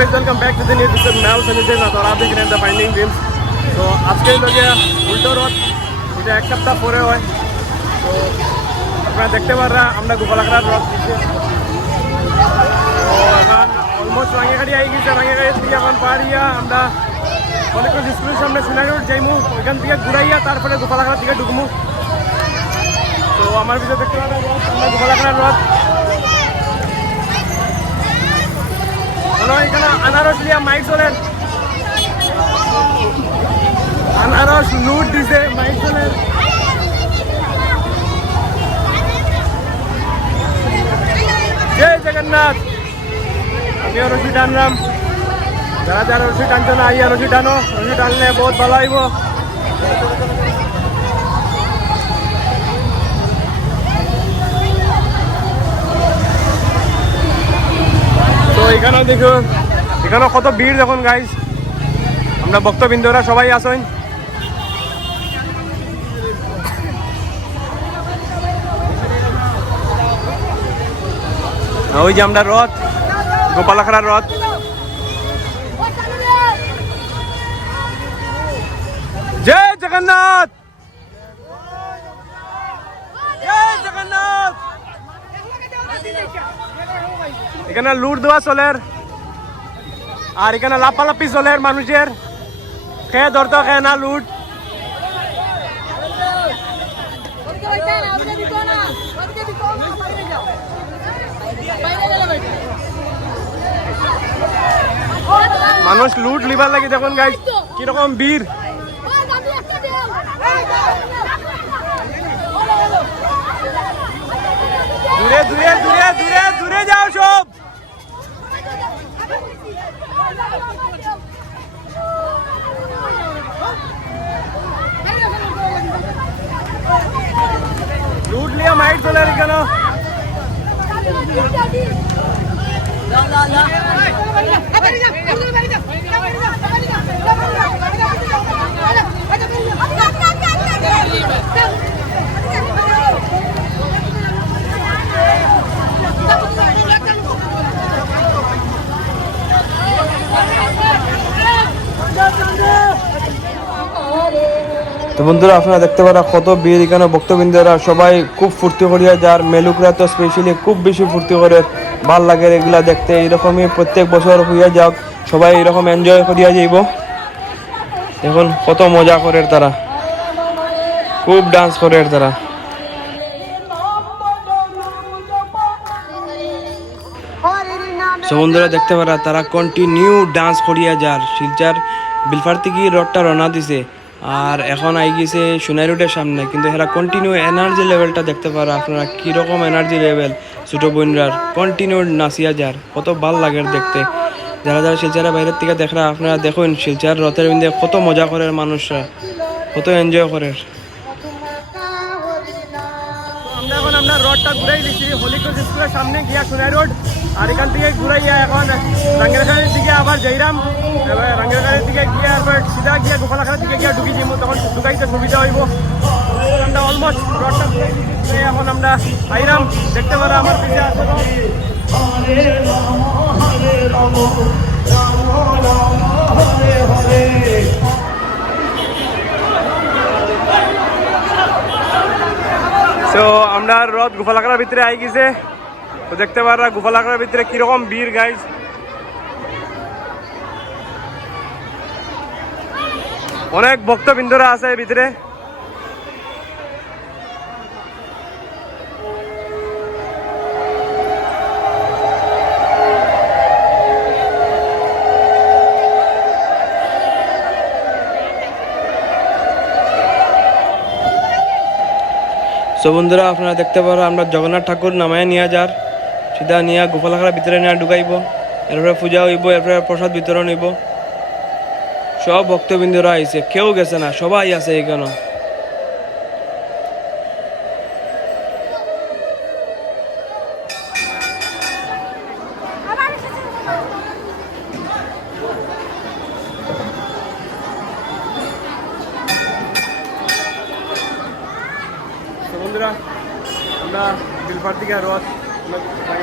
guys, welcome back to the new episode. मैं हूं सनी देव और आप देख रहे हैं द फाइंडिंग ड्रीम्स। तो आज के लगे उल्टो रोड এটা এক সপ্তাহ পরে হয়। তো আপনারা দেখতে পাররা আমরা গোপালাগড়ার রথ দিচ্ছে। তো এখন অলমোস্ট রাঙ্গিয়াখাড়ি আই গেছে। রাঙ্গিয়াখাড়ি থেকে এখন পাড়িয়া আমরা কলেজ স্কুলের সামনে সোনাই রোড যাইমু, ওইখান থেকে ঘুরাইয়া তারপরে গোপালাগড়া থেকে ঢুকমু। তো আমার ভিতরে দেখতে পাররা রথ, আমরা গোপালাগড়ার রথ। এখানে আনারস লিয়া মাইক চলেন, আনারস লুট দিছে মাইক চলেন। জয় জগন্নাথ। আমিও রশি টানলাম, যারা যারা রশি টানছো না আইয়া রশি টানো, রশি টানলে বহুত ভালো হইব। তো এখানেও দেখো, এখানেও কত ভিড় দেখুন গাইজ। আমরা ভক্তবৃন্দরা সবাই আসেন। ওই যে আমরা রথ, গোপালাগড়ার রথ। জয় জগন্নাথ, জয় জগন্নাথ। এখানে লুট দেওয়া চলের, আর এখানে লাপালাপি চলের মানুষের। খেয়ে ধরতো খেয়ে না লুট। মানুষ লুট লিবার লাগে দেখুন গাইজ কিরকম বীর। দূরে দূরে দূরে দূরে দূরে যাও সব। লুট লিয়া মাইট চলে কেন? তো বন্ধুরা আপনারা দেখতে পারা কত ভিড় এখানে। ভক্তবৃন্দরা সবাই খুব ফুর্তি করিয়া, যার মেলুকরা তো স্পেশালি খুব বেশি ফুর্তি করে, ভাল লাগে এগুলা দেখতে। এরকমই প্রত্যেক বছর হইয়া যাক, সবাই এরকম এনজয় করিয়া যাইব। এখন কত মজা করে তারা, খুব ডান্স করে তারা। বন্ধুরা দেখতে পারা তারা কন্টিনিউ ডান্স করিয়া যার। শিলচার বিলফার থেকে রথটা রওনা দিছে আর এখন আই গেছে সোনাই রোডের সামনে, কিন্তু এরা কন্টিনিউ এনার্জি লেভেলটা দেখতে পারা আপনারা, কীরকম এনার্জি লেভেল। ছোটো বোনরার কন্টিনিউ নাচিয়া যার, কত ভাল লাগে দেখতে। যারা যারা শিলচারের বাইরের থেকে দেখরা আপনারা দেখুন শিলচার রথের বিন্দে কত মজা করে মানুষরা, কত এনজয় করে। এখন আমরা রোডটা ঘুরাই দিচ্ছি হলিক্রস স্কুলের সামনে গিয়া সোনাই রোড, আর এখান থেকে ঘুরাইয়া এখন রাঙ্গিয়াখাড়ির দিকে আবার যাইরাম। রাঙ্গিয়াখাড়ির দিকে গিয়ে আবার সিধা গিয়া গোপালাগড়ার দিকে গিয়া ঢুকি দিব, তখন ঢুকাইতে সুবিধা হইব। আমরা অলমোস্ট রোডটা ঘুরাই দিচ্ছি, এখন আমরা আইরাম। দেখতে পারো আমার পিছিয়ে আছে তো আমরা রথ গোপালাগড়ার ভিতরে আই গেছে। তো দেখতে পারা গোপালাগড়ার ভিতরে কিরকম ভিড় গাইজ। অনেক ভক্তবৃন্দরা আছে ভিতরে। সো বন্ধুরা আপনারা দেখতে পারো আমরা জগন্নাথ ঠাকুর নামায় নিয়ে যার, সিধা নিয়ে গোপালাগড়ার ভিতরে নিয়ে ঢুকাইব। এরপরে পূজা হইব, এরপরে প্রসাদ বিতরণ হইব। সব ভক্তবৃন্দরা আইছে, কেউ গেছে না, সবাই আছে এখানে। বন্ধুরা আমরা বিলপার থেকে রথ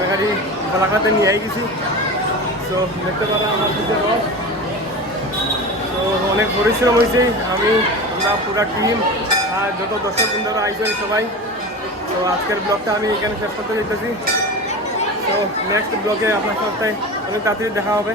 গাড়ি গোপালাগড়াতে নিয়ে গেছি। তো দেখতে পারা আমার কিছু রথ। তো অনেক পরিশ্রম হয়েছে, আমরা পুরো টিম আর যত দর্শক বৃন্দরা আইসেন সবাই। তো আজকের ব্লগটা আমি এখানে শেষ করতে চাইতেছি। তো নেক্সট ব্লগে আপনার সাথে অনেক তাড়াতাড়ি দেখা হবে।